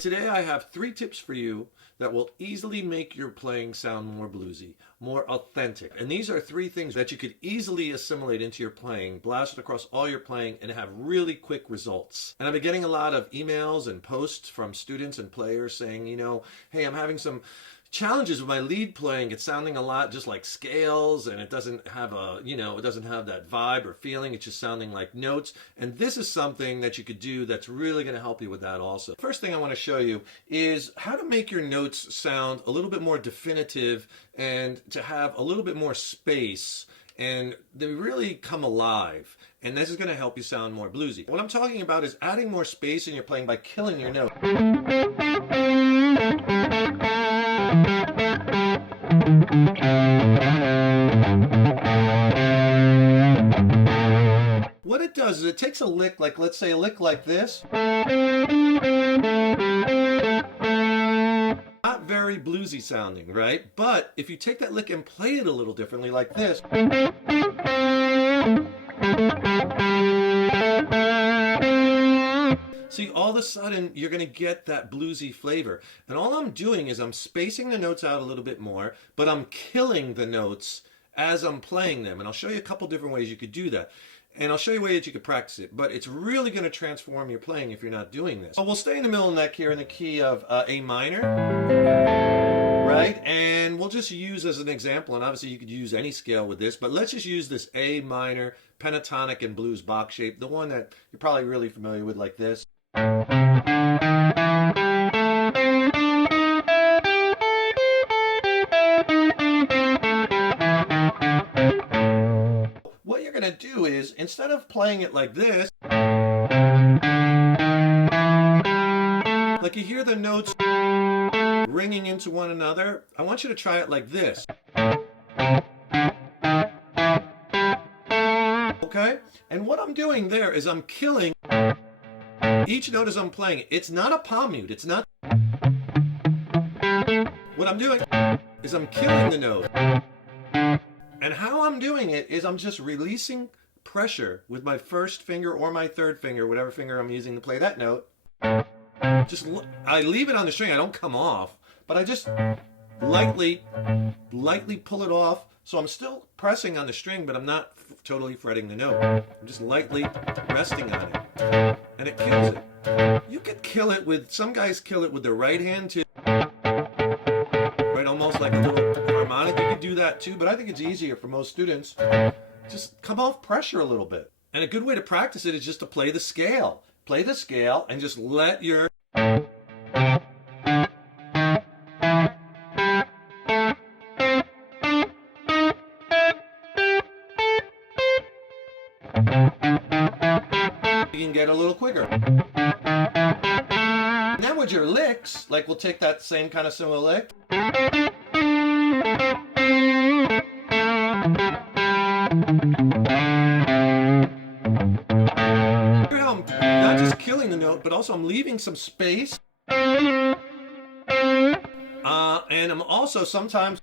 Today I have 3 tips for you that will easily make your playing sound more bluesy, more authentic. And these are 3 things that you could easily assimilate into your playing, blast it across all your playing, and have really quick results. And I've been getting a lot of emails and posts from students and players saying, hey, I'm having some challenges with my lead playing. It's sounding a lot just like scales, and it doesn't have it doesn't have that vibe or feeling. It's just sounding like notes. And this is something that you could do that's really going to help you with that also. First thing I want to show you is how to make your notes sound a little bit more definitive and to have a little bit more space, and they really come alive. And this is going to help you sound more bluesy. What I'm talking about is adding more space in your playing by killing your note. What it does is it takes a lick, like let's say a lick like this. Not very bluesy sounding, right? But if you take that lick and play it a little differently like this. See, all of a sudden, you're going to get that bluesy flavor. And all I'm doing is I'm spacing the notes out a little bit more, but I'm killing the notes as I'm playing them. And I'll show you a couple different ways you could do that. And I'll show you ways that you could practice it. But it's really going to transform your playing if you're not doing this. So we'll stay in the middle of the neck here in the key of A minor. Right? And we'll just use as an example, and obviously you could use any scale with this, but let's just use this A minor pentatonic and blues Bach shape, the one that you're probably really familiar with, like this. What you're going to do is, instead of playing it like this, like you hear the notes ringing into one another, I want you to try it like this. Okay? And what I'm doing there is I'm killing each note as I'm playing it. It's not a palm mute. It's not. What I'm doing is I'm killing the note. And how I'm doing it is I'm just releasing pressure with my first finger or my third finger, whatever finger I'm using to play that note. I leave it on the string. I don't come off, but I just lightly pull it off. So I'm still pressing on the string, but I'm not totally fretting the note. I'm just lightly resting on it. And it kills it. You could kill it with, some guys kill it with their right hand too. Right, almost like a little harmonic. You could do that too, but I think it's easier for most students. Just come off pressure a little bit. And a good way to practice it is just to play the scale. Play the scale and just let your you can get a little quicker. Now with your licks, like we'll take that same kind of similar lick. Hear how I'm not just killing the note, but also I'm leaving some space. And I'm also sometimes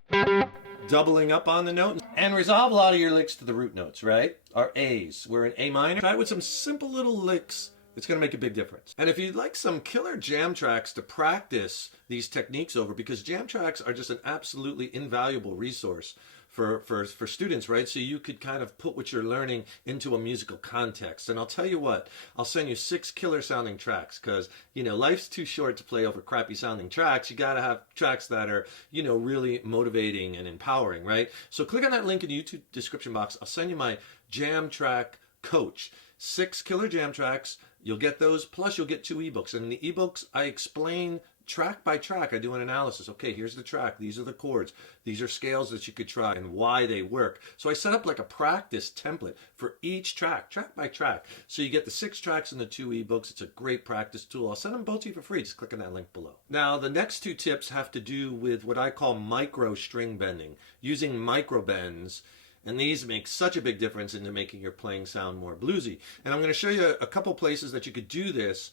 doubling up on the note. And resolve a lot of your licks to the root notes, right? Our A's. We're in A minor. Try it with some simple little licks. It's going to make a big difference. And if you'd like some killer jam tracks to practice these techniques over, because jam tracks are just an absolutely invaluable resource for students, right? So you could kind of put what you're learning into a musical context. And I'll tell you what, I'll send you 6 killer sounding tracks, because, life's too short to play over crappy sounding tracks. You got to have tracks that are, really motivating and empowering, right? So click on that link in the YouTube description box. I'll send you my jam track coach. 6 killer jam tracks. You'll get those, plus you'll get 2 ebooks. And in the ebooks, I explain track by track. I do an analysis. Okay, here's the track. These are the chords. These are scales that you could try and why they work. So I set up like a practice template for each track, track by track. So you get the 6 tracks and the 2 ebooks. It's a great practice tool. I'll send them both to you for free. Just click on that link below. Now, the next 2 tips have to do with what I call micro string bending, using micro bends. And these make such a big difference into making your playing sound more bluesy. And I'm going to show you a couple places that you could do this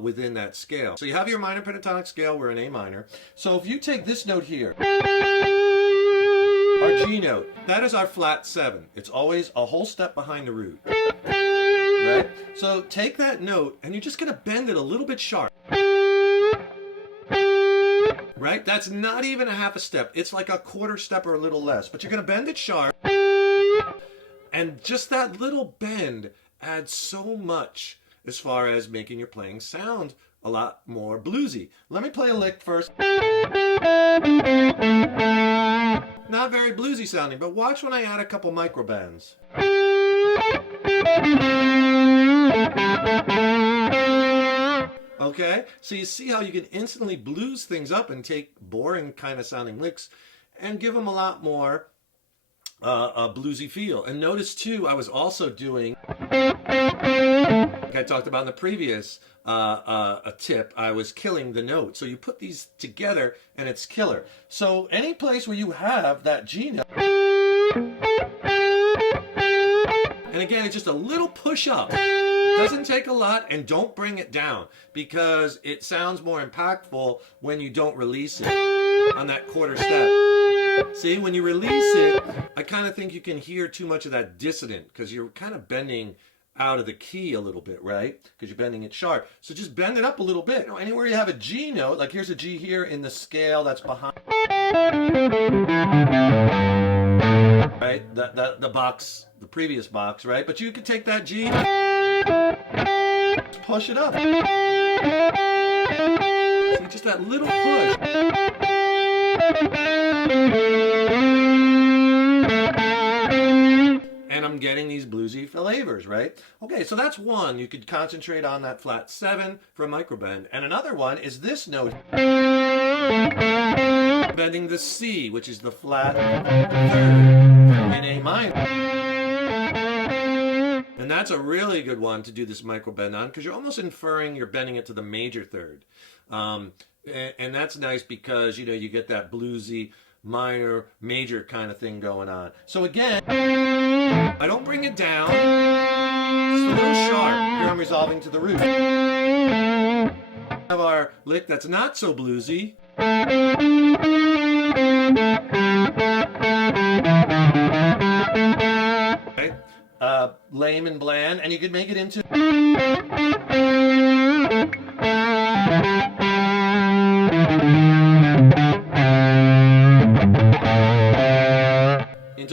within that scale. So you have your minor pentatonic scale. We're in A minor. So if you take this note here, our G note, that is our flat 7. It's always a whole step behind the root. Right? So take that note and you're just going to bend it a little bit sharp. right? That's not even a half a step. It's like a quarter step or a little less. But you're going to bend it sharp. And just that little bend adds so much as far as making your playing sound a lot more bluesy. Let me play a lick first. Not very bluesy sounding, but watch when I add a couple micro bends. Okay, so you see how you can instantly blues things up and take boring kind of sounding licks and give them a lot more a bluesy feel. And notice too, I was also doing, like I talked about in the previous a tip, I was killing the note. So you put these together and it's killer. So any place where you have that G note, and again, it's just a little push up. Doesn't take a lot, and don't bring it down because it sounds more impactful when you don't release it on that quarter step. See, when you release it, I kind of think you can hear too much of that dissonant because you're kind of bending out of the key a little bit, right? Because you're bending it sharp. So just bend it up a little bit. You know, anywhere you have a G note, like here's a G here in the scale that's behind, right? The box, the previous box, right? But you could take that G, push it up. See, just that little push. And I'm getting these bluesy flavors, right? Okay, so that's one. You could concentrate on that flat 7 for a microbend. And another one is this note, bending the C, which is the flat 3rd in A minor. And that's a really good one to do this microbend on because you're almost inferring you're bending it to the major 3rd. And that's nice because, you know, you get that bluesy minor, major kind of thing going on. So again, I don't bring it down. It's a little sharp. Here I'm resolving to the root. Have our lick that's not so bluesy. Okay. Lame and bland, and you could make it into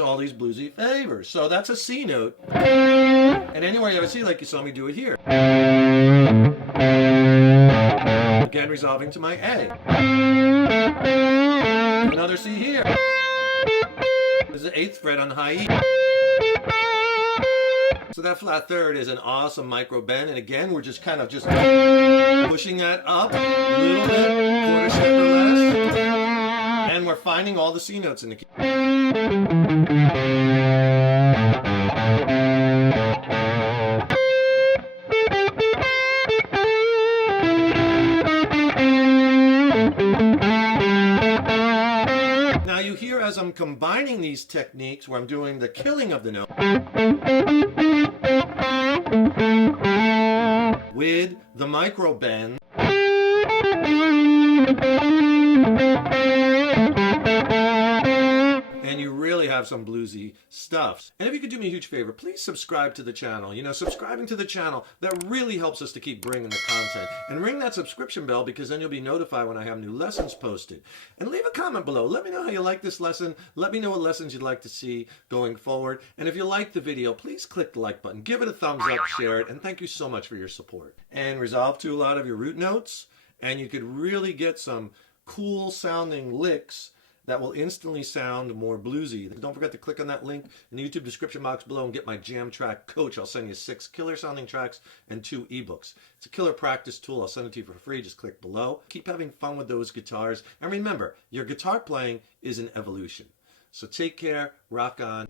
all these bluesy flavors. So that's a C note. And anywhere you have a C, like you saw me do it here. Again, resolving to my A. Another C here. This is the 8th fret on the high E. So that flat 3rd is an awesome micro bend. And again, we're just kind of just pushing that up a little bit, quarter step or less. And we're finding all the C notes in the key. Now you hear as I'm combining these techniques where I'm doing the killing of the note with the micro bend. And you really have some bluesy stuff. And if you could do me a huge favor, please subscribe to the channel. You know, subscribing to the channel, that really helps us to keep bringing the content. And ring that subscription bell because then you'll be notified when I have new lessons posted. And leave a comment below. Let me know how you like this lesson. Let me know what lessons you'd like to see going forward. And if you like the video, please click the like button. Give it a thumbs up, share it, and thank you so much for your support. And resolve to a lot of your root notes, and you could really get some cool sounding licks that will instantly sound more bluesy. Don't forget to click on that link in the YouTube description box below and get my Jam Track Coach. I'll send you 6 killer sounding tracks and 2 ebooks. It's a killer practice tool. I'll send it to you for free. Just click below. Keep having fun with those guitars. And remember, your guitar playing is an evolution. So take care. Rock on.